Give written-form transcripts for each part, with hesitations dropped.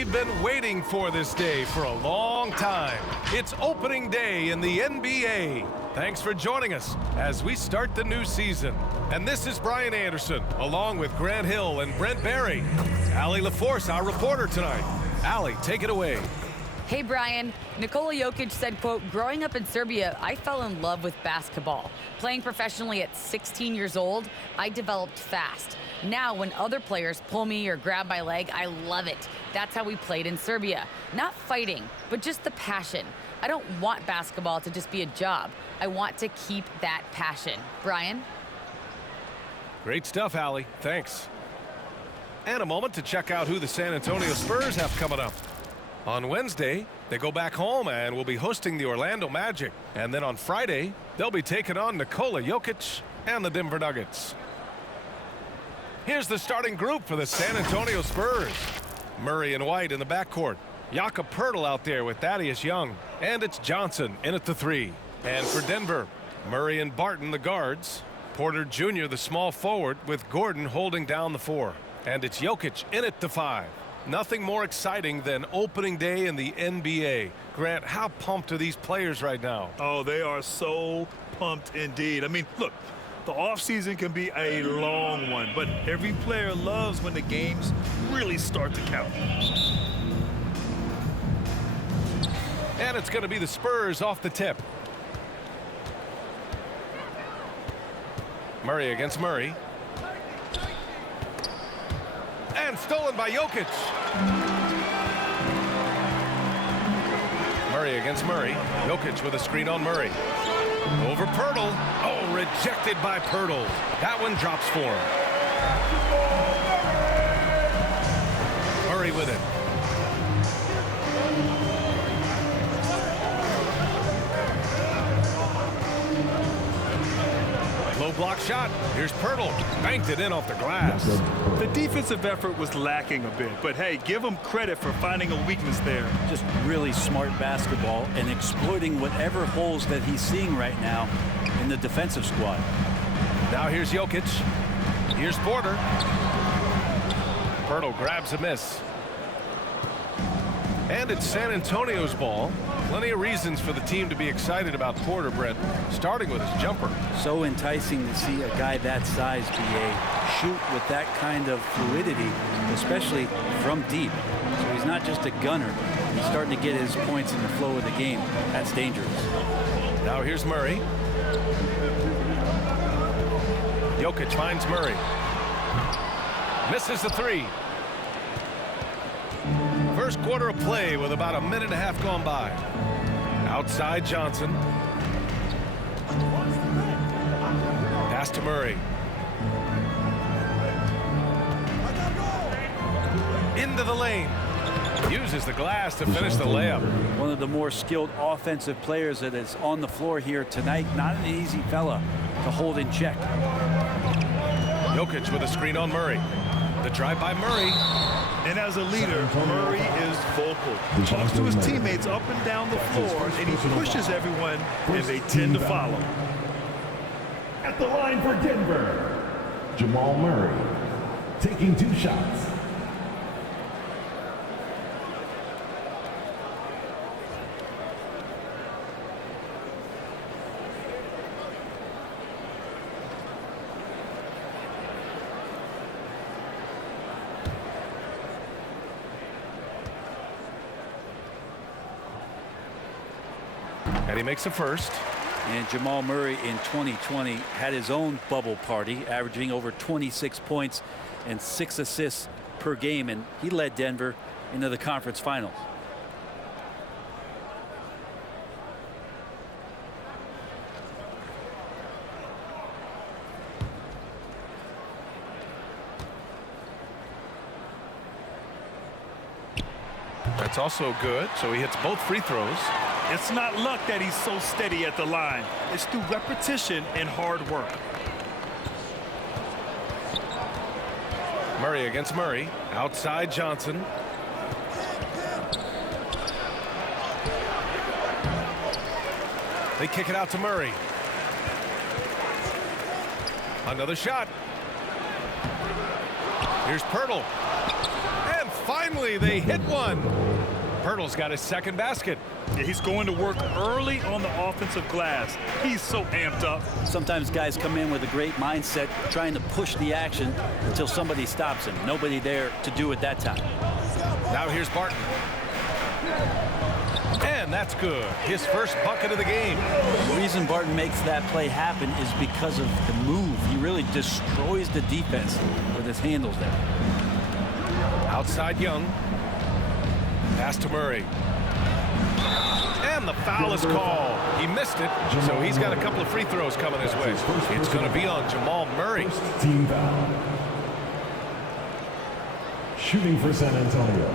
We've been waiting for this day for a long time. It's opening day in the NBA. Thanks for joining us as we start the new season. And this is Brian Anderson, along with Grant Hill and Brent Barry. Allie LaForce, our reporter tonight. Allie, take it away. Hey, Brian. Nikola Jokic said, quote, "Growing up in Serbia, I fell in love with basketball. Playing professionally at 16 years old, I developed fast. Now, when other players pull me or grab my leg, I love it. That's how we played in Serbia. Not fighting, but just the passion. I don't want basketball to just be a job. I want to keep that passion." Brian? Great stuff, Allie. Thanks. And a moment to check out who the San Antonio Spurs have coming up. On Wednesday, they go back home and will be hosting the Orlando Magic. And then on Friday, they'll be taking on Nikola Jokic and the Denver Nuggets. Here's the starting group for the San Antonio Spurs. Murray and White in the backcourt. Jakob Poeltl out there with Thaddeus Young. And it's Johnson in at the 3. And for Denver, Murray and Barton the guards. Porter Jr. the small forward with Gordon holding down the 4. And it's Jokic in at the 5. Nothing more exciting than opening day in the NBA. Grant, how pumped are these players right now? Oh, they are so pumped indeed. I mean, look, the offseason can be a long one, but every player loves when the games really start to count. And it's going to be the Spurs off the tip. Murray against Murray. And stolen by Jokic. Murray against Murray. Jokic with a screen on Murray. Over Poeltl. Oh, rejected by Poeltl. That one drops for him. Murray with it. Low block shot. Here's Poeltl. Banked it in off the glass. The defensive effort was lacking a bit, but hey, give him credit for finding a weakness there. Just really smart basketball and exploiting whatever holes that he's seeing right now in the defensive squad. Now here's Jokic. Here's Porter. Poeltl grabs a miss. And it's San Antonio's ball. Plenty of reasons for the team to be excited about Porter, Brent, starting with his jumper. So enticing to see a guy that size, BA, shoot with that kind of fluidity, especially from deep. So he's not just a gunner. He's starting to get his points in the flow of the game. That's dangerous. Now here's Murray. Jokic finds Murray. Misses the 3. First quarter of play with about a minute and a half gone by. Outside Johnson. Pass to Murray. Into the lane. Uses the glass to finish the layup. One of the more skilled offensive players that is on the floor here tonight. Not an easy fella to hold in check. Jokic with a screen on Murray. The drive by Murray. And as a leader, Murray is vocal. He talks to his teammates up and down the floor, and he pushes everyone, and they tend to follow. At the line for Denver, Jamal Murray, taking 2 shots. And he makes the first. And Jamal Murray in 2020 had his own bubble party, averaging over 26 points and 6 assists per game, and he led Denver into the conference finals. That's also good, so he hits both free throws. It's not luck that he's so steady at the line. It's through repetition and hard work. Murray against Murray. Outside Johnson. They kick it out to Murray. Another shot. Here's Poeltl. And finally they hit one. Pirtle's got his second basket. Yeah, he's going to work early on the offensive glass. He's so amped up. Sometimes guys come in with a great mindset, trying to push the action until somebody stops him. Nobody there to do it that time. Now here's Barton. And that's good. His first bucket of the game. The reason Barton makes that play happen is because of the move. He really destroys the defense with his handles there. Outside Young. Pass to Murray. And the foul is called. He missed it, so he's got a couple of free throws coming his way. It's going to be on Jamal Murray. Team foul. Shooting for San Antonio,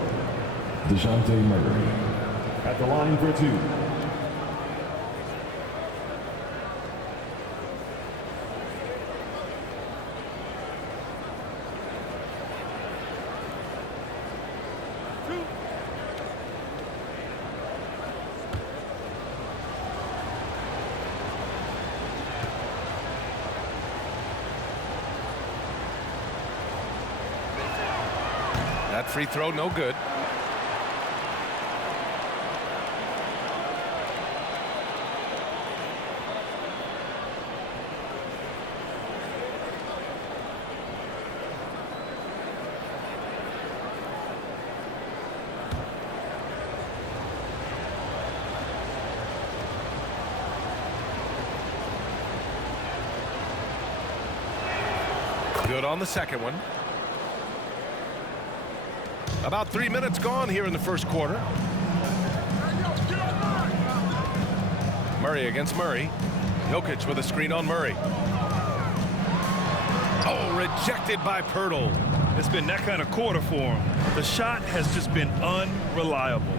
DeJounte Murray. At the line for two. That free throw, no good. Good on the second one. About 3 minutes gone here in the first quarter. Murray against Murray. Jokic with a screen on Murray. Oh, rejected by Pirtle. It's been that kind of quarter for him. The shot has just been unreliable.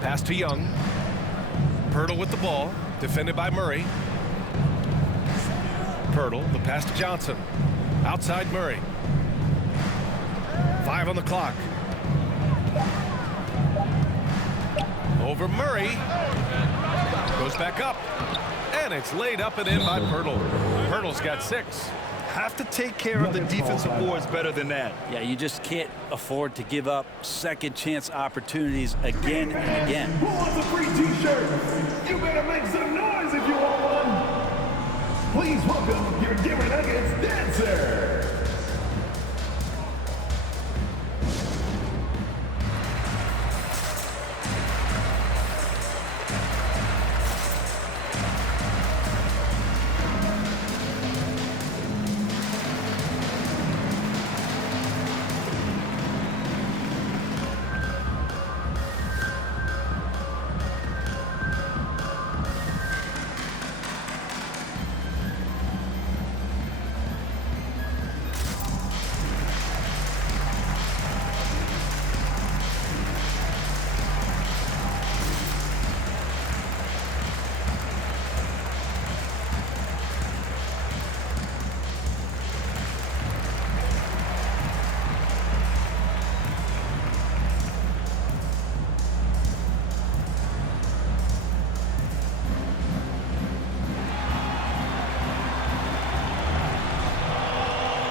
Pass to Young. Pirtle with the ball. Defended by Murray. Pirtle, the pass to Johnson. Outside Murray. 5 on the clock. Over Murray. Goes back up. And it's laid up and in by Pirtle. Pirtle's got 6. Have to take care of the defensive boards better than that. Yeah, you just can't afford to give up second chance opportunities again and again. Who wants a free t-shirt? You better make some noise if you want one. Please welcome your Denver Nuggets dancer.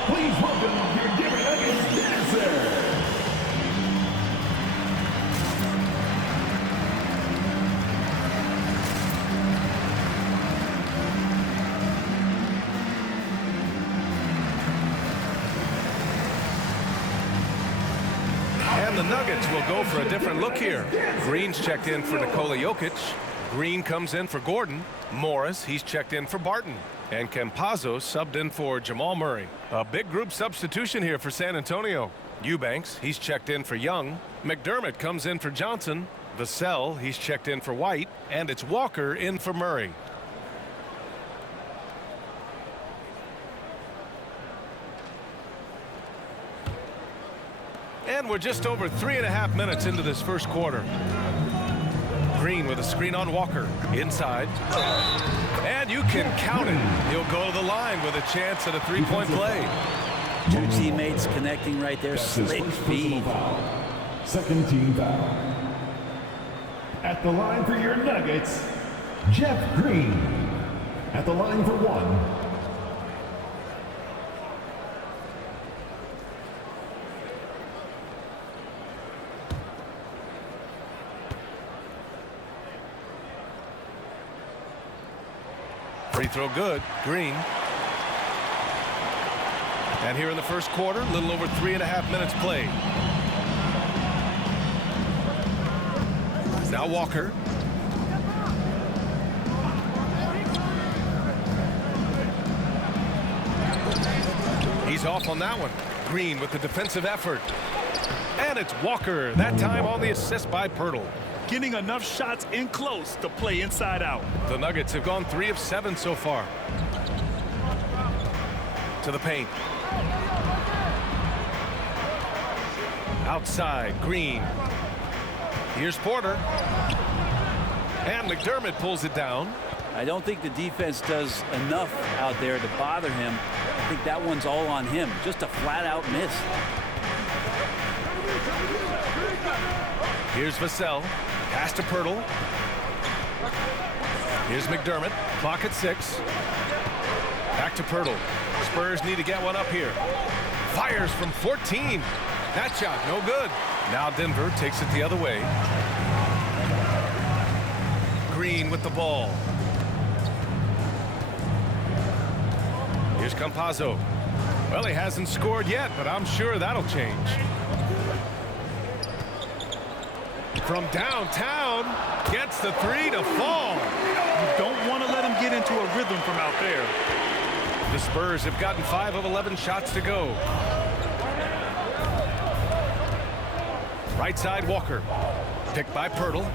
Please welcome your Denver Nuggets dancer. And the Nuggets will go for a different look here. Green's checked in for Nikola Jokic. Green comes in for Gordon. Morris, he's checked in for Barton. And Campazzo subbed in for Jamal Murray. A big group substitution here for San Antonio. Eubanks, he's checked in for Young. McDermott comes in for Johnson. Vassell, he's checked in for White. And it's Walker in for Murray. And we're just over 3.5 minutes into this first quarter. Green with a screen on Walker. Inside. And you can count it. He'll go to the line with a chance at a three-point play. Two teammates connecting right there. Slick feed. Second team foul. At the line for your Nuggets, Jeff Green. At the line for one. Free throw good. Green. And here in the first quarter, a little over 3.5 minutes played. Now Walker. He's off on that one. Green with the defensive effort. And it's Walker, that time on the assist by Pirtle. Getting enough shots in close to play inside out. The Nuggets have gone 3 of 7 so far. To the paint. Outside, Green. Here's Porter. And McDermott pulls it down. I don't think the defense does enough out there to bother him. I think that one's all on him. Just a flat-out miss. Here's Vassell. Pass to Pirtle. Here's McDermott. Clock at 6. Back to Pirtle. Spurs need to get one up here. Fires from 14. That shot, no good. Now Denver takes it the other way. Green with the ball. Here's Campazzo. Well, he hasn't scored yet, but I'm sure that'll change. From downtown, gets the 3 to fall. You don't want to let him get into a rhythm from out there. The Spurs have gotten 5 of 11 shots to go. Right side, Walker. Picked by Pirtle.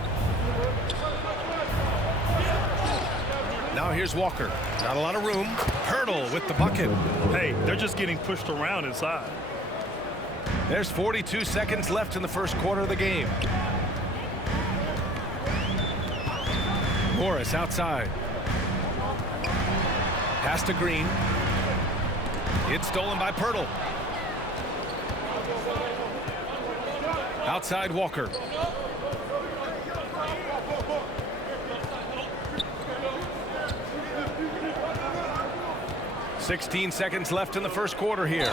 Now here's Walker. Not a lot of room. Pirtle with the bucket. Hey, they're just getting pushed around inside. There's 42 seconds left in the first quarter of the game. Morris outside. Pass to Green. It's stolen by Pirtle. Outside Walker. "16 seconds left in the first quarter here.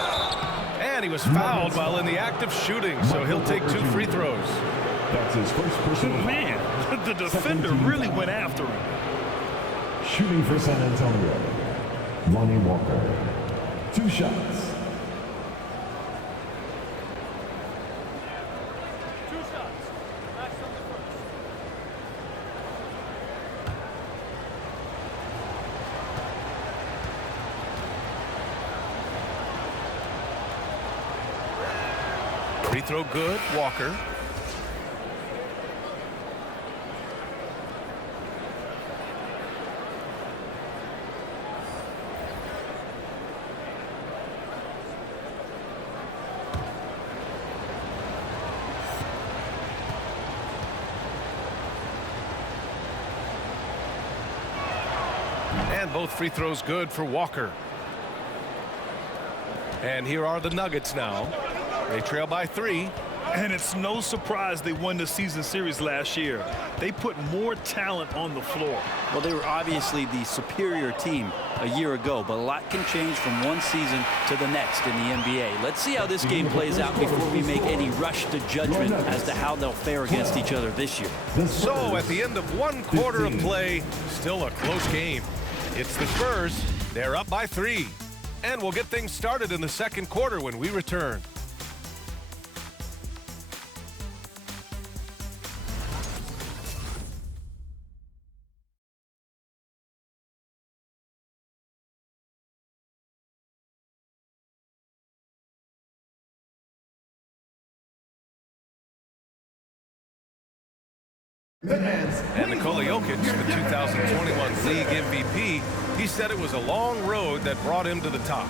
And he was fouled while in the act of shooting, so he'll take 2 free throws. That's his first personal foul. Man, the defender really went after him. Shooting for San Antonio, Lonnie Walker. 2 shots. Free throw good, Walker. And both free throws good for Walker. And here are the Nuggets now. They trail by 3. And it's no surprise they won the season series last year. They put more talent on the floor. Well, they were obviously the superior team a year ago, but a lot can change from one season to the next in the NBA. Let's see how this game plays out before we make any rush to judgment as to how they'll fare against each other this year. So at the end of 1 quarter of play, still a close game. It's the Spurs. They're up by 3. And we'll get things started in the second quarter when we return. And Nikola Jokic, the 2021 League MVP, he said it was a long road that brought him to the top.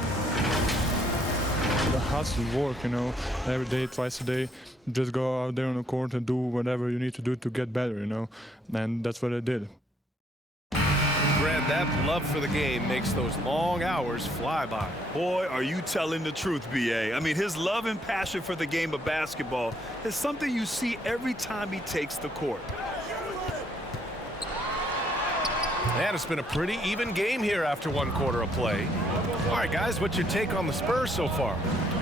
The hustle work, you know, every day, twice a day, just go out there on the court and do whatever you need to do to get better, you know, and that's what I did. Grant, that love for the game makes those long hours fly by. Boy, are you telling the truth, B.A. I mean, his love and passion for the game of basketball is something you see every time he takes the court. And it's been a pretty even game here after 1 quarter of play. All right, guys, what's your take on the Spurs so far?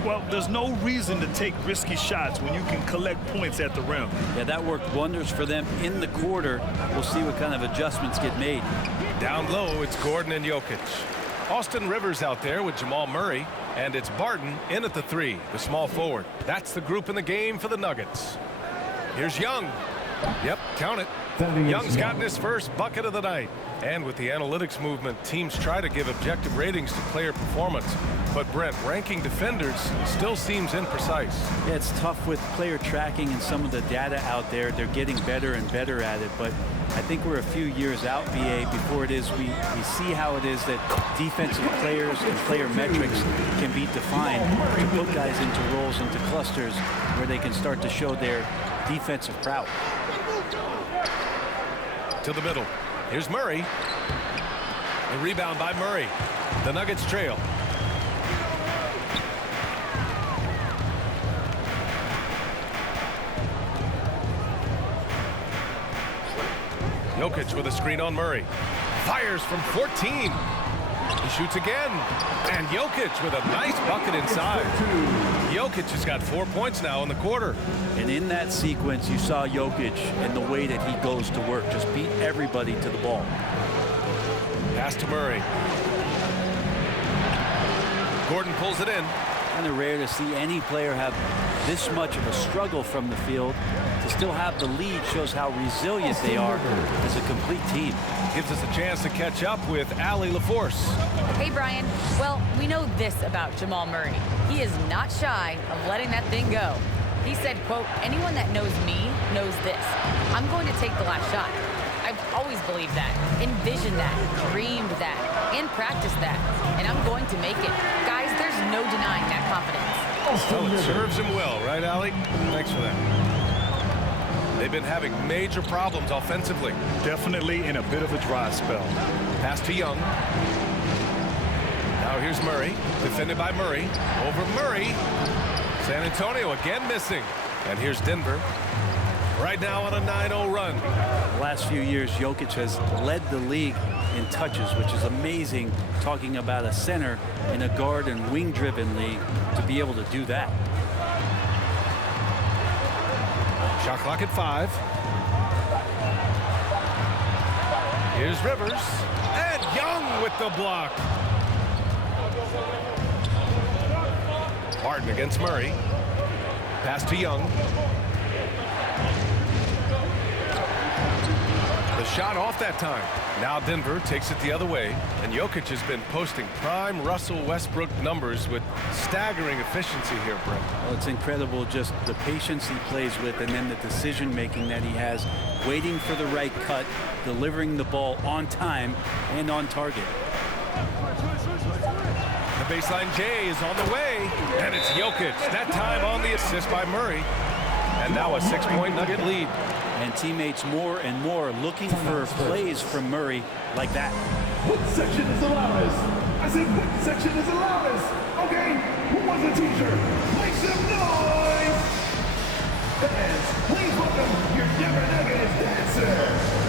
Well, there's no reason to take risky shots when you can collect points at the rim. Yeah, that worked wonders for them in the quarter. We'll see what kind of adjustments get made. Down low, it's Gordon and Jokic. Austin Rivers out there with Jamal Murray, and it's Barton in at the 3, the small forward. That's the group in the game for the Nuggets. Here's Young. Yep, count it. Young's gotten his first bucket of the night. And with the analytics movement, teams try to give objective ratings to player performance. But Brent, ranking defenders still seems imprecise. Yeah, it's tough with player tracking and some of the data out there. They're getting better and better at it. But I think we're a few years out, BA, before it is we see how it is that defensive players and player metrics can be defined to put guys into roles, into clusters where they can start to show their defensive prowess. To the middle. Here's Murray. The rebound by Murray. The Nuggets trail. Jokic with a screen on Murray. Fires from 14. He shoots again. And Jokic with a nice bucket inside. Jokic has got 4 points now in the quarter. And in that sequence, you saw Jokic and the way that he goes to work. Just beat everybody to the ball. Pass to Murray. Gordon pulls it in. Kind of rare to see any player have this much of a struggle from the field. To still have the lead shows how resilient they are as a complete team. Gives us a chance to catch up with Allie LaForce. Hey, Brian. Well, we know this about Jamal Murray. He is not shy of letting that thing go. He said, quote, anyone that knows me knows this. I'm going to take the last shot. I've always believed that, envisioned that, dreamed that, and practiced that. And I'm going to make it. Guys, there's no denying that confidence. Well, it serves him well, right, Allie? Thanks for that. They've been having major problems offensively. Definitely in a bit of a dry spell. Pass to Young. Now here's Murray, defended by Murray. Over Murray. San Antonio again missing. And here's Denver. Right now on a 9-0 run. The last few years, Jokic has led the league in touches, which is amazing, talking about a center in a guard and wing-driven league to be able to do that. Shot clock at 5. Here's Rivers. And Young with the block. Barton against Murray. Pass to Young. The shot off that time. Now Denver takes it the other way. And Jokic has been posting prime Russell Westbrook numbers with staggering efficiency here, Brent. Well, it's incredible just the patience he plays with and then the decision-making that he has, waiting for the right cut, delivering the ball on time and on target. The baseline J is on the way, and it's Jokic. That time on the assist by Murray. And now a 6-point Nugget lead. And teammates more and more looking for plays from Murray like that. What section is the loudest? I said, what section is the loudest? Okay, who wants a t-shirt? Make some noise! Fans, please welcome your Denver Nuggets dancer.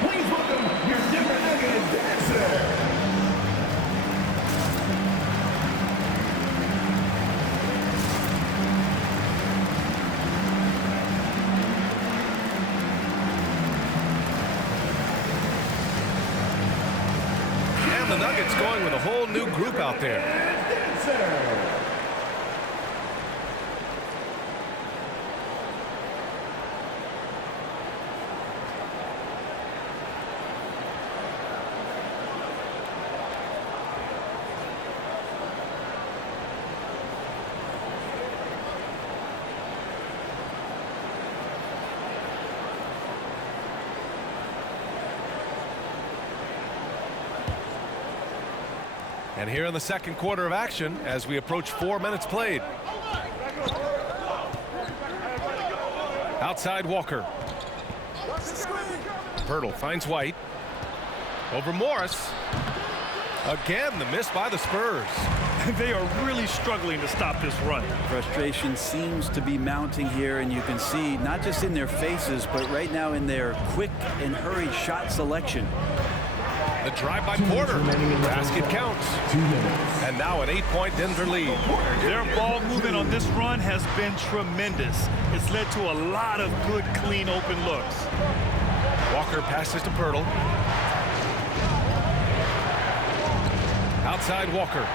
Please welcome your Denver Nuggets dancer. And the Nuggets going with a whole new group out there. And here in the second quarter of action as we approach 4 minutes played. Outside Walker. Pirtle finds White. Over Morris. Again, the miss by the Spurs. They are really struggling to stop this run. Frustration seems to be mounting here, and you can see not just in their faces, but right now in their quick and hurried shot selection. The drive by Porter. Basket counts. 2 minutes. And now an 8-point Denver lead. Their ball movement on this run has been tremendous. It's led to a lot of good, clean, open looks. Walker passes to Pirtle. Outside Walker.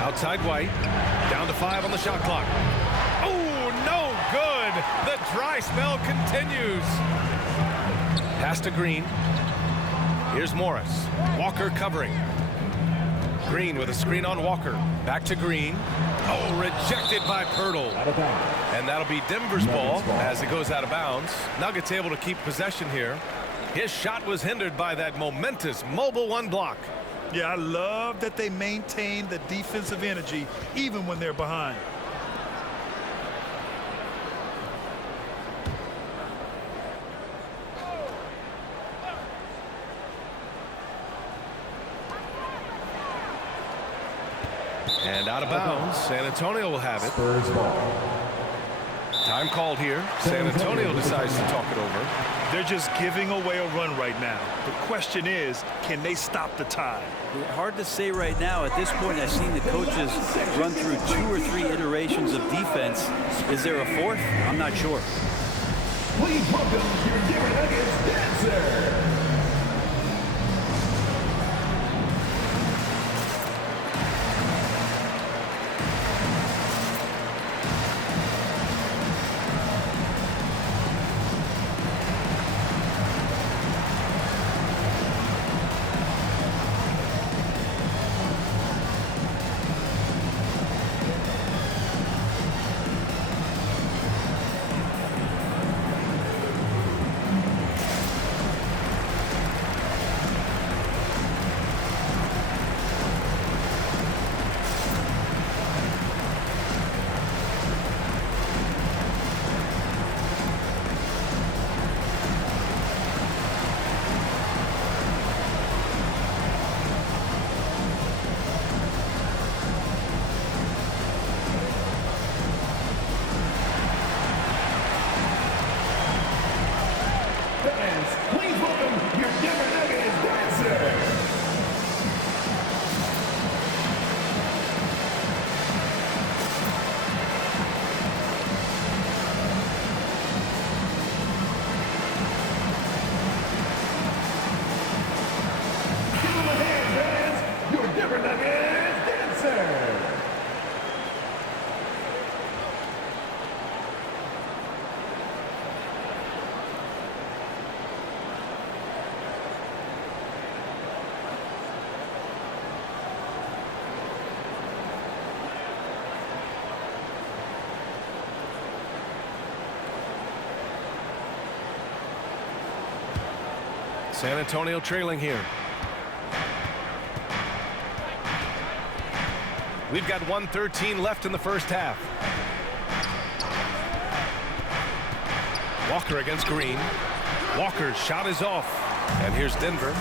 Outside White. Down to 5 on the shot clock. Oh, no good. The dry spell continues. Pass to Green. Here's Morris. Walker covering. Green with a screen on Walker. Back to Green. Oh, rejected by Pirtle. Out of bounds. And that'll be Denver's ball as it goes out of bounds. Nuggets able to keep possession here. His shot was hindered by that momentous mobile 1 block. Yeah, I love that they maintain the defensive energy even when they're behind. And out of bounds. San Antonio will have it. Spurs ball. Time called here. San Antonio decides to talk it over. They're just giving away a run right now. The question is, can they stop the tide? Hard to say right now. At this point, I've seen the coaches run through 2 or 3 iterations of defense. Is there a 4th? I'm not sure. Please welcome your Denver Nuggets dancer. Please welcome your Denver Nuggets dancer. Give them a hand, fans. Your Denver Nuggets dancer. San Antonio trailing here. We've got 1:13 left in the first half. Walker against Green. Walker's shot is off. And here's Denver.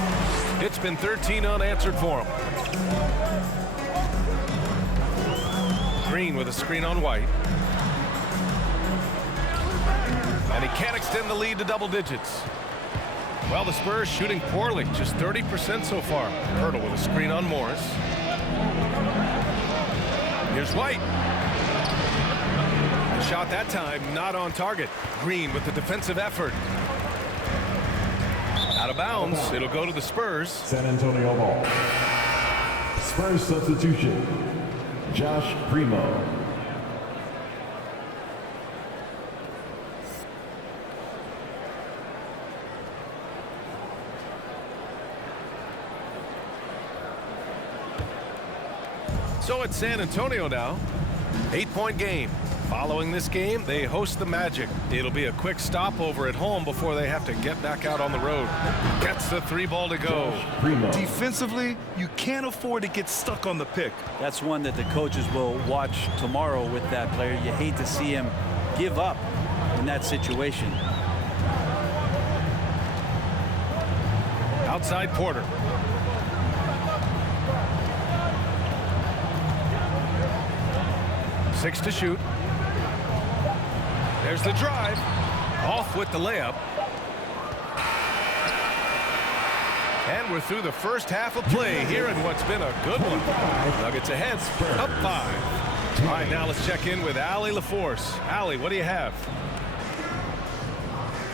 It's been 13 unanswered for him. Green with a screen on White. And he can't extend the lead to double digits. Well, the Spurs shooting poorly, just 30% so far. Pirtle with a screen on Morris. Here's White. The shot that time not on target. Green with the defensive effort. Out of bounds. It'll go to the Spurs. San Antonio ball. Spurs substitution. Josh Primo. So it's San Antonio now. 8-point game. Following this game, they host the Magic. It'll be a quick stopover at home before they have to get back out on the road. Gets the 3 ball to go. Defensively, you can't afford to get stuck on the pick. That's one that the coaches will watch tomorrow with that player. You hate to see him give up in that situation. Outside Porter. Six to shoot. There's the drive. Off with the layup. And we're through the first half of play here in what's been a good one. Nuggets ahead, up 5. All right, now let's check in with Allie LaForce. Allie, what do you have?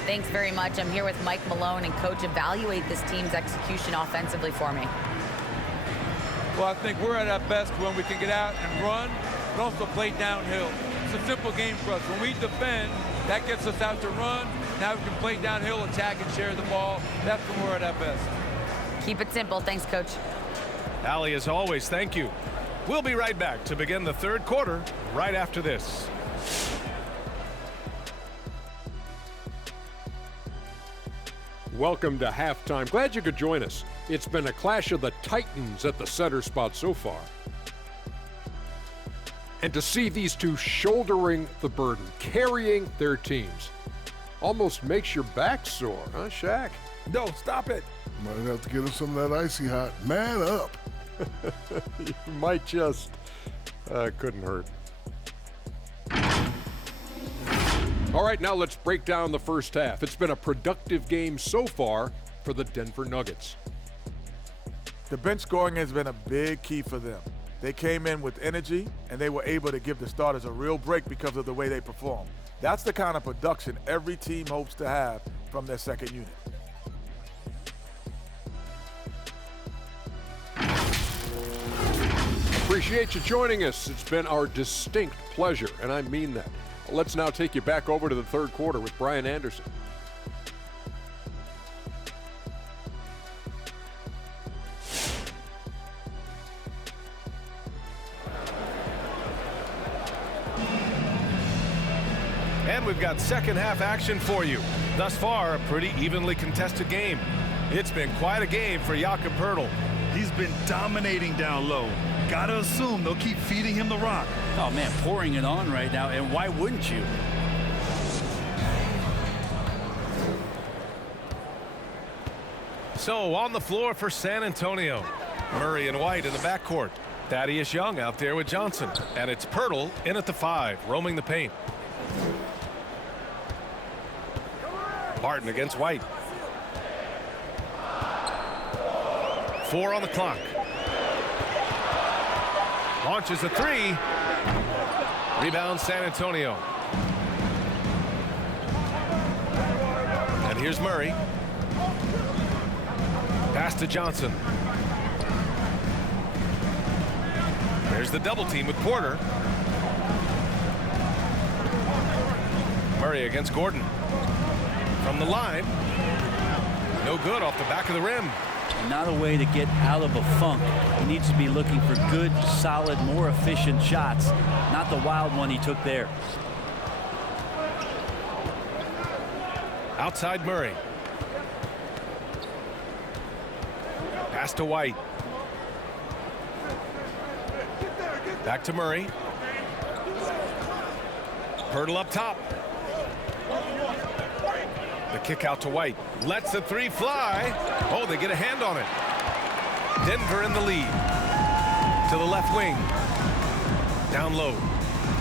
Thanks very much. I'm here with Mike Malone, and Coach, evaluate this team's execution offensively for me. Well, I think we're at our best when we can get out and run, but also play downhill. It's a simple game for us. When we defend, that gets us out to run. Now we can play downhill, attack, and share the ball. That's when we're at our best. Keep it simple. Thanks, Coach. Allie, as always, thank you. We'll be right back to begin the third quarter right after this. Welcome to halftime. Glad you could join us. It's been a clash of the Titans at the center spot so far. And to see these two shouldering the burden, carrying their teams, almost makes your back sore, huh, Shaq? No, stop it. Might have to get him some of that icy hot. Man up. You might just, couldn't hurt. All right, now let's break down the first half. It's been a productive game so far for the Denver Nuggets. The bench scoring has been a big key for them. They came in with energy, and they were able to give the starters a real break because of the way they perform. That's the kind of production every team hopes to have from their second unit. Appreciate you joining us. It's been our distinct pleasure, and I mean that. Let's now take you back over to the third quarter with Brian Anderson. And we've got second half action for you. Thus far, a pretty evenly contested game. It's been quite a game for Jakob Poeltl. He's been dominating down low. Gotta assume they'll keep feeding him the rock. Oh, man, pouring it on right now, and why wouldn't you? So on the floor for San Antonio, Murray and White in the backcourt. Thaddeus Young out there with Johnson. And it's Poeltl in at the 5, roaming the paint. Barton against White. 4 on the clock. Launches a 3. Rebound San Antonio. And here's Murray. Pass to Johnson. There's the double team with Porter. Murray against Gordon. From the line. No good off the back of the rim. Not a way to get out of a funk. He needs to be looking for good, solid, more efficient shots, not the wild one he took there. Outside Murray. Pass to White. Back to Murray. Poeltl up top. The kick out to White. Lets the 3 fly. Oh, they get a hand on it. Denver in the lead. To the left wing. Down low.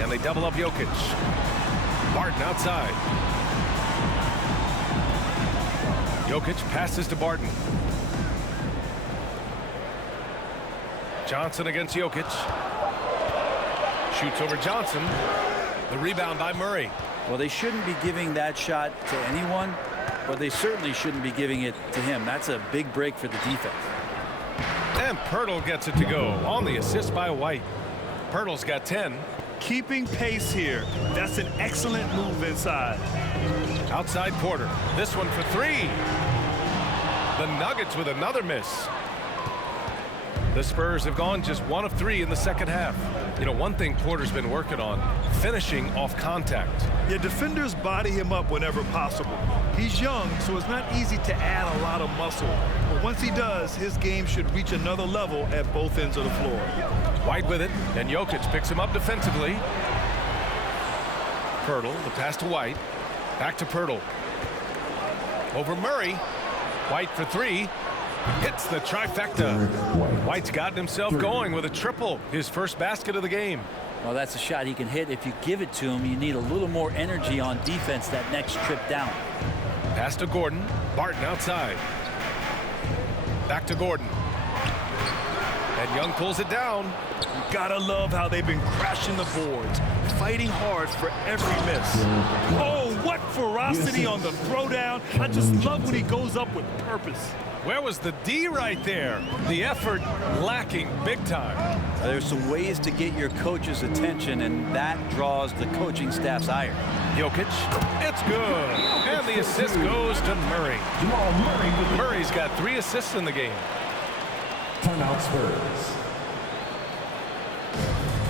And they double up Jokic. Barton outside. Jokic passes to Barton. Johnson against Jokic. Shoots over Johnson. The rebound by Murray. Well, they shouldn't be giving that shot to anyone, but they certainly shouldn't be giving it to him. That's a big break for the defense. And Poeltl gets it to go on the assist by White. Poeltl's got 10. Keeping pace here. That's an excellent move inside. Outside Porter. This one for 3. The Nuggets with another miss. The Spurs have gone just 1 of 3 in the second half. You know, one thing Porter's been working on, finishing off contact. Yeah, defenders body him up whenever possible. He's young, so it's not easy to add a lot of muscle. But once he does, his game should reach another level at both ends of the floor. White with it, and Jokic picks him up defensively. Pirtle, the pass to White. Back to Pirtle. Over Murray. White for 3. Hits the trifecta. White's gotten himself going with a triple. His first basket of the game. Well, that's a shot he can hit. If you give it to him, you need a little more energy on defense that next trip down. Pass to Gordon. Barton outside. Back to Gordon. And Young pulls it down. You gotta love how they've been crashing the boards, fighting hard for every miss. Oh, what ferocity on the throwdown. I just love when he goes up with purpose. Where was the D right there? The effort lacking big time. There's some ways to get your coach's attention, and that draws the coaching staff's ire. Jokic, it's good. And the assist goes to Murray. Murray's got 3 assists in the game. Timeout Spurs.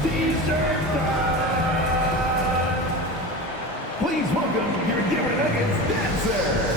Dessert time! Please welcome your Denver Nuggets dancer.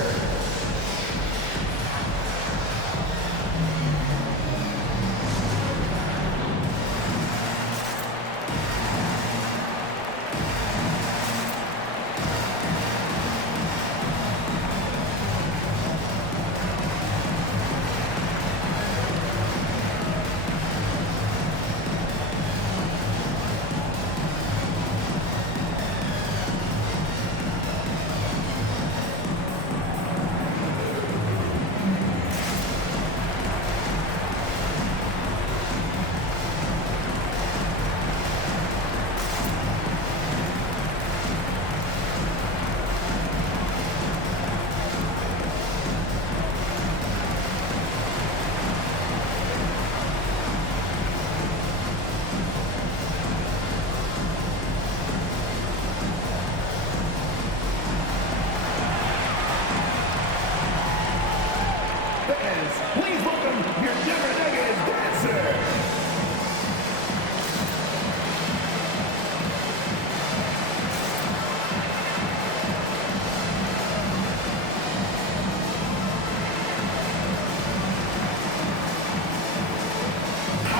Please welcome your Denver Nuggets dancer.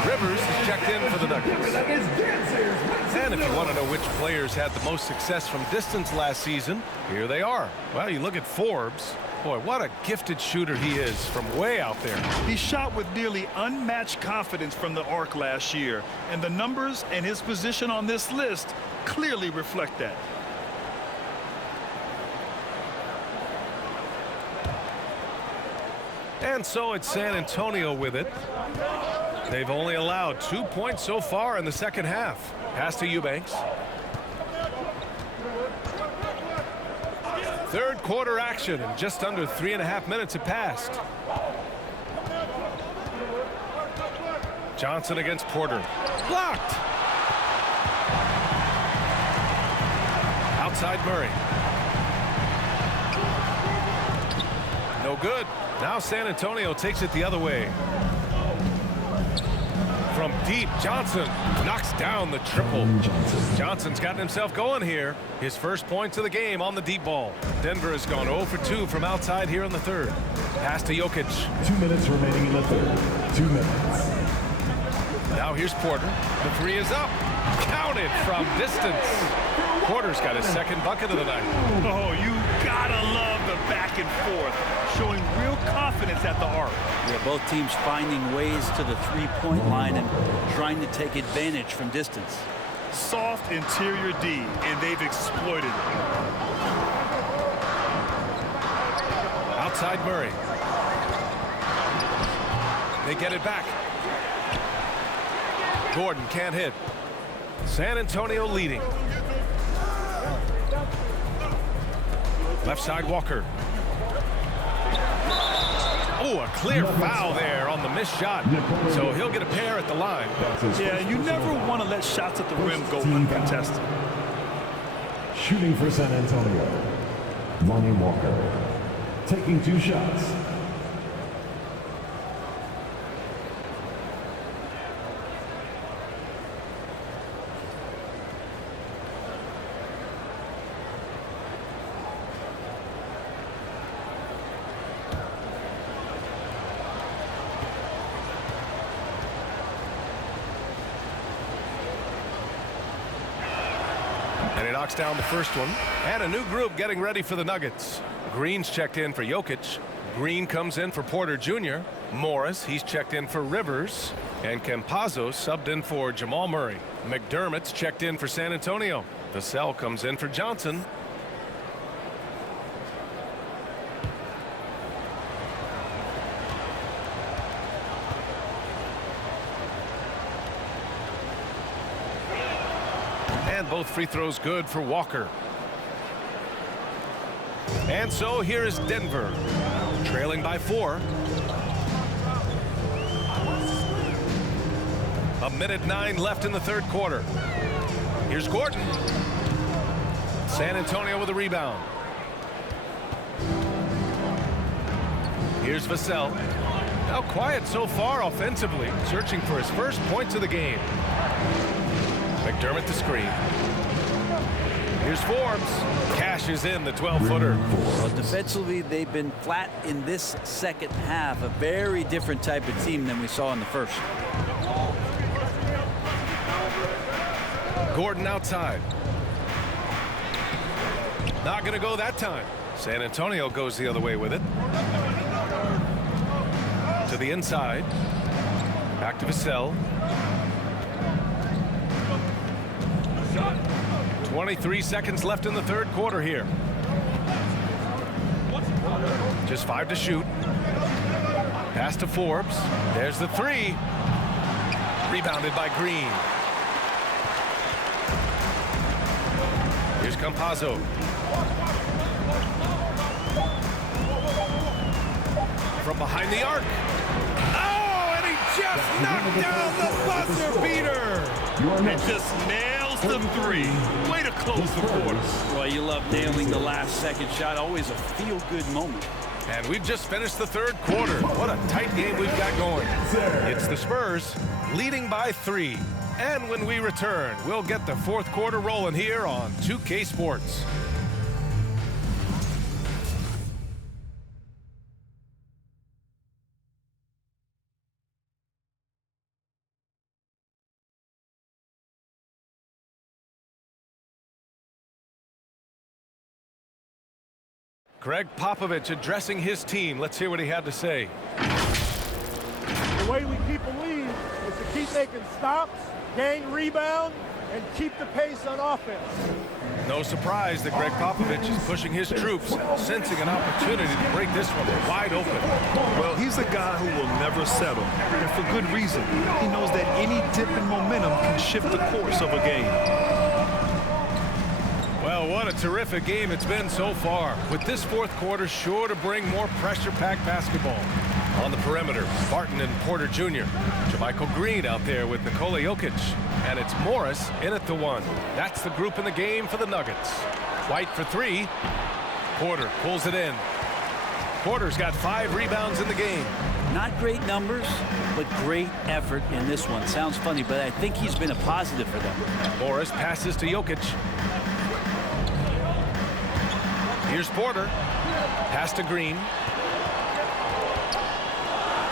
Rivers is checked in for the Nuggets. And if you want to know which players had the most success from distance last season, here they are. Well, you look at Forbes. Boy, what a gifted shooter he is from way out there. He shot with nearly unmatched confidence from the arc last year, and the numbers and his position on this list clearly reflect that. And so it's San Antonio with it. They've only allowed 2 points so far in the second half. Pass to Eubanks. Third quarter action, and just under 3.5 minutes have passed. Johnson against Porter. Blocked. Outside Murray. No good. Now San Antonio takes it the other way. From deep, Johnson knocks down the triple. Johnson's gotten himself going here. His first points of the game on the deep ball. Denver has gone 0 for 2 from outside here in the third. Pass to Jokic. 2 minutes remaining in the third. 2 minutes. Now here's Porter. The 3 is up. Counted from distance. Porter's got his second bucket of the night. Oh, you gotta love the back and forth, showing real confidence at the arc. Yeah, both teams finding ways to the three-point line and trying to take advantage from distance. Soft interior D, and they've exploited it. Outside Murray. They get it back. Gordon can't hit. San Antonio leading. Left side Walker. Oh, a clear foul there on the missed shot. So he'll get a pair at the line. Yeah, you never want to let shots at the rim go uncontested. Shooting for San Antonio, Lonnie Walker. Taking 2 shots. And he knocks down the first one. And a new group getting ready for the Nuggets. Green's checked in for Jokic. Green comes in for Porter Jr. Morris, he's checked in for Rivers. And Campazzo subbed in for Jamal Murray. McDermott's checked in for San Antonio. Vassell comes in for Johnson. And both free throws good for Walker. And so here is Denver, trailing by 4. A minute 9 left in the third quarter. Here's Gordon. San Antonio with a rebound. Here's Vassell. Now quiet so far offensively, searching for his first points of the game. McDermott to screen. Here's Forbes. Cashes in the 12-footer. Well, defensively, they've been flat in this second half. A very different type of team than we saw in the first. Gordon outside. Not going to go that time. San Antonio goes the other way with it. To the inside. Back to Vassell. 23 seconds left in the third quarter here. Just 5 to shoot. Pass to Forbes. There's the 3. Rebounded by Green. Here's Campazzo. From behind the arc. Oh, and he just knocked down the buzzer beater. It just nails the 3. Way to close the quarter. Well, you love nailing the last second shot. Always a feel-good moment. And we've just finished the third quarter. What a tight game we've got going. It's the Spurs leading by 3. And when we return, we'll get the fourth quarter rolling here on 2K Sports. Greg Popovich addressing his team. Let's hear what he had to say. The way we keep a lead is to keep making stops, gain rebound, and keep the pace on offense. No surprise that Greg Popovich is pushing his troops, sensing an opportunity to break this one wide open. Well, he's a guy who will never settle, and for good reason. He knows that any dip in momentum can shift the course of a game. Well, what a terrific game it's been so far, with this fourth quarter sure to bring more pressure-packed basketball. On the perimeter, Barton and Porter Jr. JaMychal Green out there with Nikola Jokic. And it's Morris in at the 1. That's the group in the game for the Nuggets. White for 3. Porter pulls it in. Porter's got 5 rebounds in the game. Not great numbers, but great effort in this one. Sounds funny, but I think he's been a positive for them. Morris passes to Jokic. Here's Porter. Pass to Green.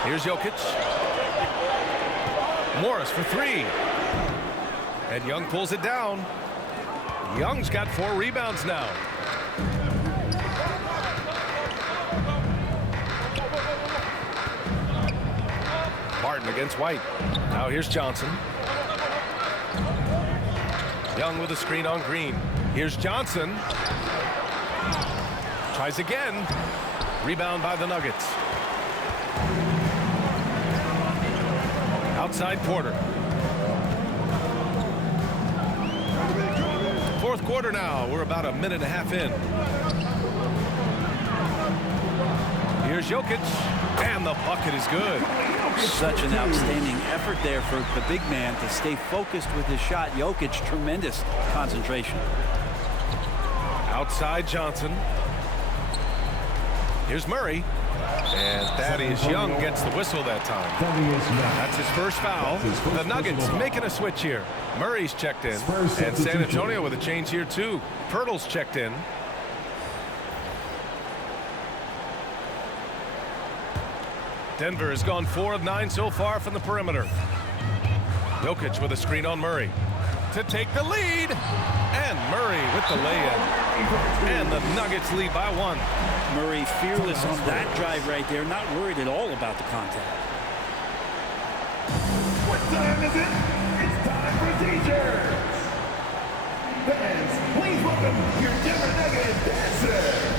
Here's Jokic. Morris for 3. And Young pulls it down. Young's got 4 rebounds now. Barton against White. Now here's Johnson. Young with a screen on Green. Here's Johnson. Tries again. Rebound by the Nuggets. Outside Porter. Fourth quarter now. We're about a minute and a half in. Here's Jokic. And the bucket is good. Such an outstanding effort there for the big man to stay focused with his shot. Jokic, tremendous concentration. Outside Johnson. Here's Murray. And Thaddeus Young gets the whistle that time. That's his first foul. The Nuggets making a switch here. Murray's checked in. And San Antonio with a change here too. Pirtle's checked in. Denver has gone 4 of 9 so far from the perimeter. Jokic with a screen on Murray. to take the lead. And Murray with the lay-in. And the Nuggets lead by 1. Murray fearless on that drive right there, not worried at all about the contact. What time is it? It's time for t-shirts. Fans, please welcome your Denver Nuggets dancer.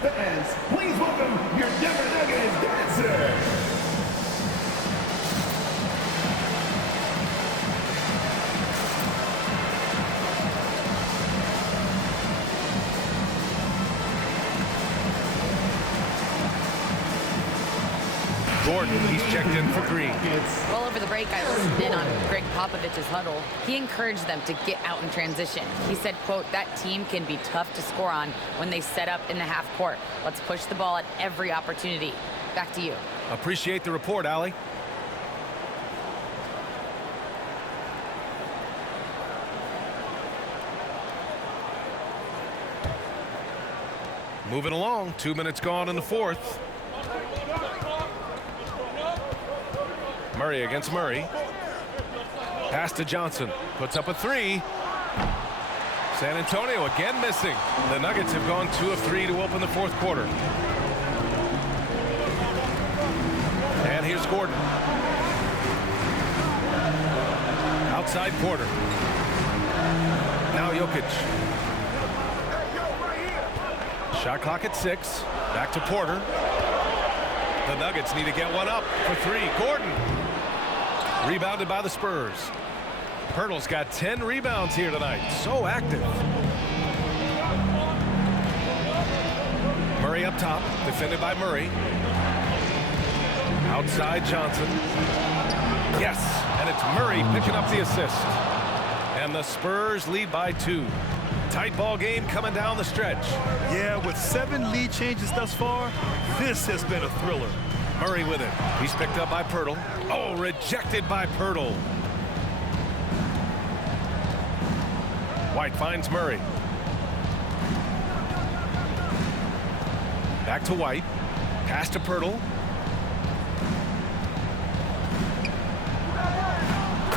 Fans, please welcome your Denver Nuggets dancer. Gordon, he's checked in for Green. Well, over the break, I listened in on Greg Popovich's huddle. He encouraged them to get out in transition. He said, quote, that team can be tough to score on when they set up in the half court. Let's push the ball at every opportunity. Back to you. Appreciate the report, Allie. Moving along, 2 minutes gone in the fourth. Murray against Murray. Pass to Johnson. Puts up a 3. San Antonio again missing. The Nuggets have gone 2 of 3 to open the fourth quarter. And here's Gordon. Outside Porter. Now Jokic. Shot clock at 6. Back to Porter. The Nuggets need to get one up for 3. Gordon. Rebounded by the Spurs. Pirtle's got 10 rebounds here tonight. So active. Murray up top. Defended by Murray. Outside Johnson. Yes. And it's Murray picking up the assist. And the Spurs lead by 2. Tight ball game coming down the stretch. Yeah, with 7 lead changes thus far, this has been a thriller. Murray with it. He's picked up by Pirtle. Oh, rejected by Pirtle. White finds Murray. Back to White. Pass to Pirtle.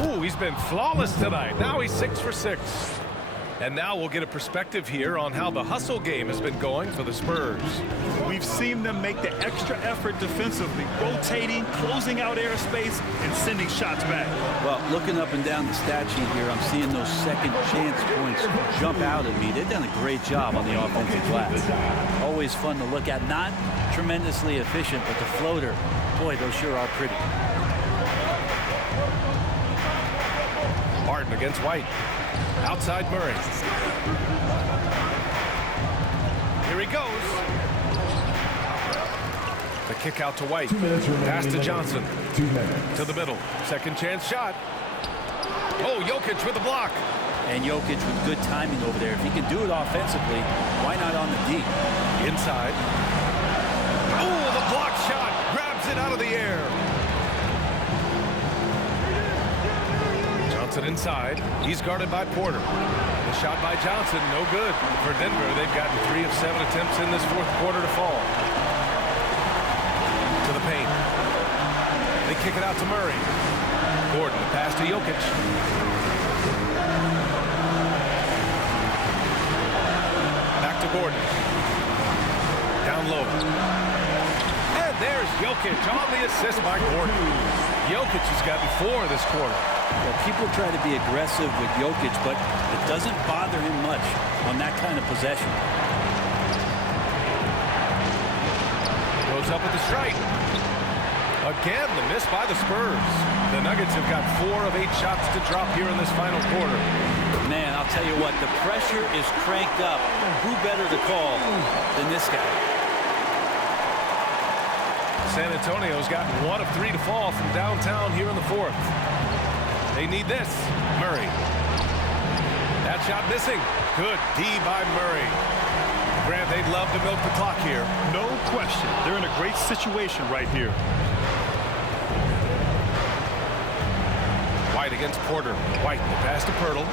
Ooh, he's been flawless tonight. Now he's 6 for 6. And now we'll get a perspective here on how the hustle game has been going for the Spurs. We've seen them make the extra effort defensively, rotating, closing out airspace, and sending shots back. Well, looking up and down the stat sheet here, I'm seeing those second chance points jump out at me. They've done a great job on the offensive glass. Always fun to look at. Not tremendously efficient, but the floater, boy, those sure are pretty. Martin against White. Outside Murray. Here he goes. The kick out to White. Pass to Johnson. 2 minutes. To the middle. Second chance shot. Oh, Jokic with the block. And Jokic with good timing over there. If he can do it offensively, why not on the D? Inside. Oh, the block shot. Grabs it out of the air. Johnson inside. He's guarded by Porter. The shot by Johnson, no good. For Denver, they've gotten 3 of 7 attempts in this fourth quarter to fall. To the paint. They kick it out to Murray. Gordon, the pass to Jokic. Back to Gordon. Down low. And there's Jokic on the assist by Gordon. Jokic has gotten 4 this quarter. Well, people try to be aggressive with Jokic, but it doesn't bother him much on that kind of possession. Goes up with the strike. Again, the miss by the Spurs. The Nuggets have got 4 of 8 shots to drop here in this final quarter. Man, I'll tell you what, the pressure is cranked up. Who better to call than this guy? San Antonio's gotten 1 of 3 to fall from downtown here in the 4th. They need this. Murray. That shot missing. Good D by Murray. Grant, they'd love to milk the clock here. No question. They're in a great situation right here. White against Porter. White, the pass to Pirtle.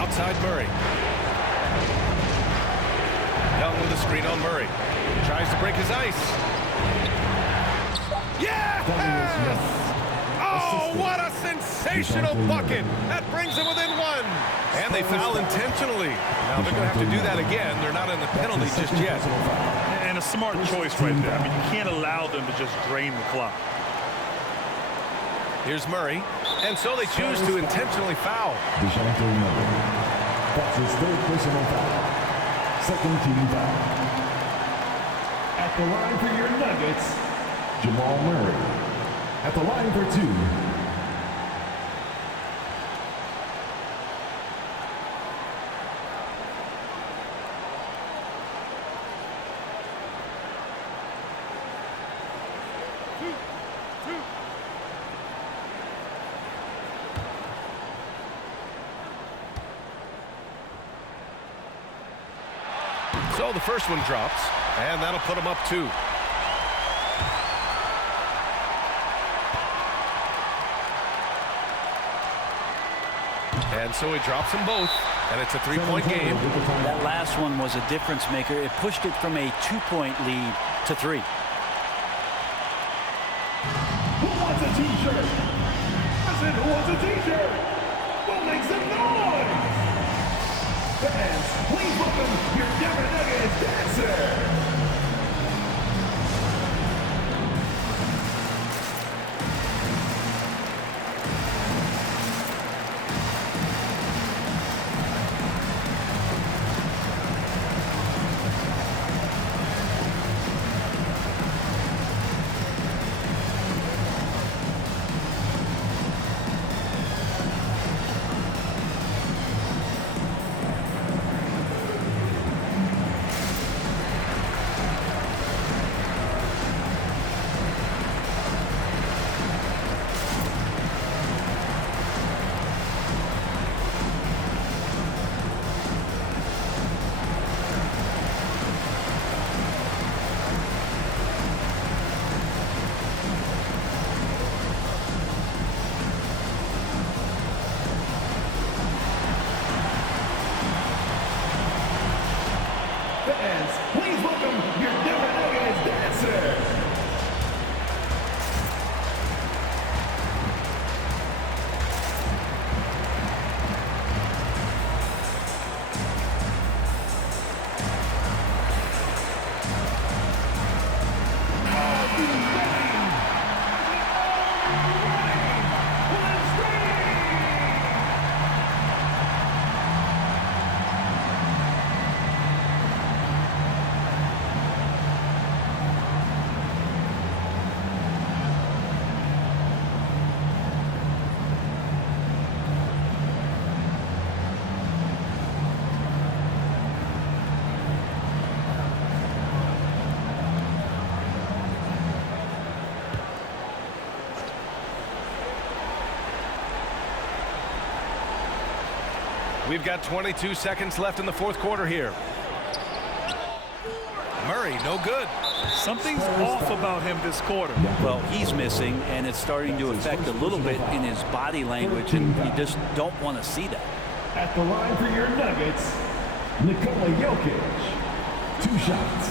Outside Murray. Young with a screen on Murray. Tries to break his ice. Yes! Oh, what a sensational bucket. That brings them within 1. And they foul intentionally. Now they're going to have to do that again. They're not in the penalty just yet. And a smart choice right there. I mean, you can't allow them to just drain the clock. Here's Murray. And so they choose to intentionally foul. That's his 3rd personal foul. 2nd team foul. At the line for your Nuggets, Jamal Murray. At the line for 2. So the first one drops, and that'll put them up 2. And so he drops them both, and it's a 3-point game. That last one was a difference maker. It pushed it from a 2-point lead to 3. Who wants a t-shirt? I said, who wants a t-shirt? We'll make some noise! Fans, please welcome your Denver Nuggets dancer! Please welcome your Denver Nuggets dancer. We've got 22 seconds left in the 4th quarter here. Murray, no good. Something's off about him this quarter. Well, he's missing, and it's starting to affect a little bit in his body language, and you just don't want to see that. At the line for your Nuggets, Nikola Jokic. 2 shots.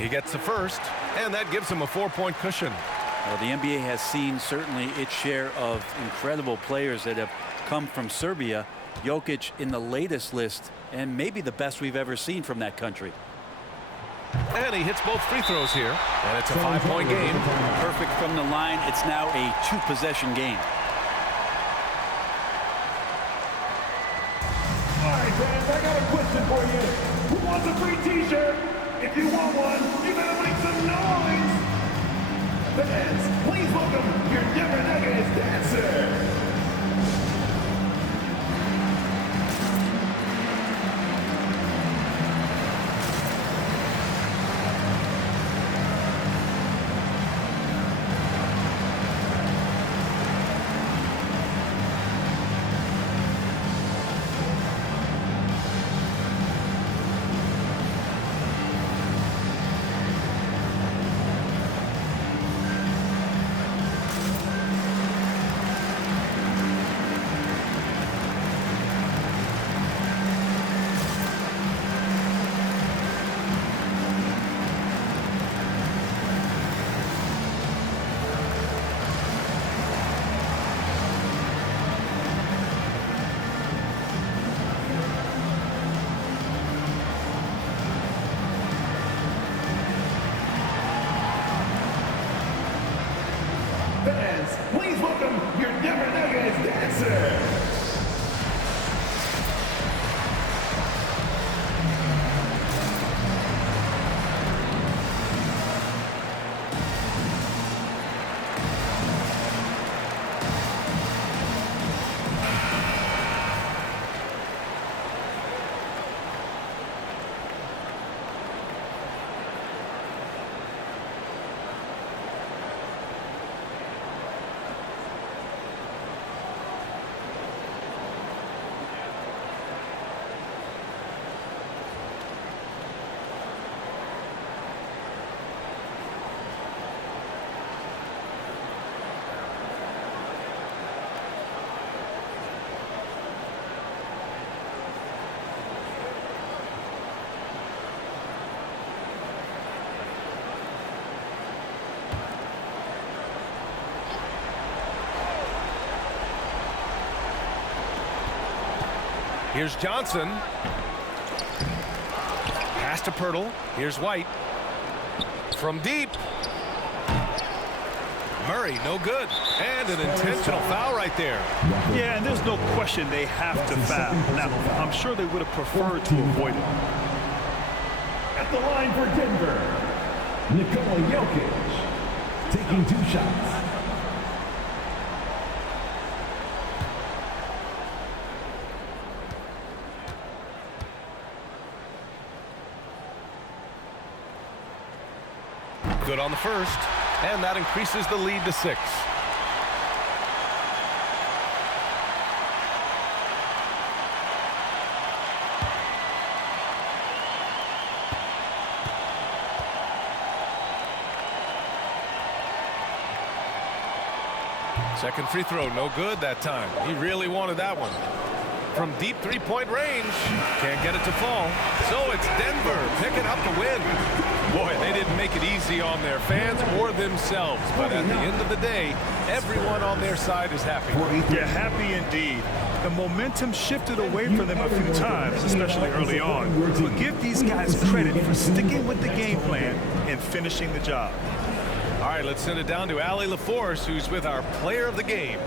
He gets the first, and that gives him a 4-point cushion. Well, the NBA has seen certainly its share of incredible players that have come from Serbia. Jokic in the latest list, and maybe the best we've ever seen from that country. And he hits both free throws here, and it's a 5-point game. Perfect from the line. It's now a 2-possession game. All right, fans, I got a question for you. Who wants a free t-shirt? If you want one, you better make some noise. Fans, please welcome your Never Nuggets dancer. Fans, please welcome your Never Nuggets dancer. Here's Johnson. Pass to Pirtle. Here's White. From deep. Murray, no good. And an intentional foul right there. Yeah, and there's no question they have to foul. Now, I'm sure they would have preferred to avoid it. At the line for Denver, Nikola Jokic, taking 2 shots. Good on the first, and that increases the lead to 6. Second free throw, no good that time. He really wanted that one. From deep 3-point range, can't get it to fall. So it's Denver picking up the win. Boy, they didn't make it easy on their fans or themselves. But at the end of the day, everyone on their side is happy. Yeah, happy indeed. The momentum shifted away from them a few times, especially early on. But give these guys credit for sticking with the game plan and finishing the job. All right, let's send it down to Allie LaForce, who's with our player of the game.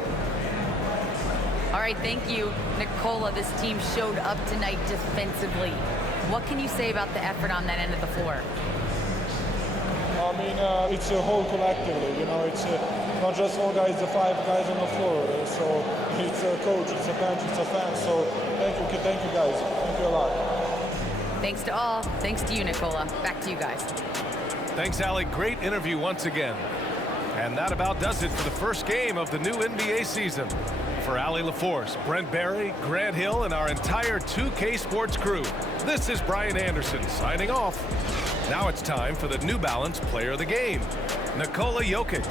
All right, thank you, Nikola. This team showed up tonight defensively. What can you say about the effort on that end of the floor? I mean, it's a whole collectively, you know, it's not just one guy, it's the 5 guys on the floor. So it's a coach, it's a bench, it's a fan. So thank you guys. Thank you a lot. Thanks to all. Thanks to you, Nikola. Back to you guys. Thanks, Allie. Great interview once again. And that about does it for the first game of the new NBA season. For Allie LaForce, Brent Barry, Grant Hill, and our entire 2K Sports crew, this is Brian Anderson signing off. Now it's time for the New Balance Player of the Game, Nikola Jokic.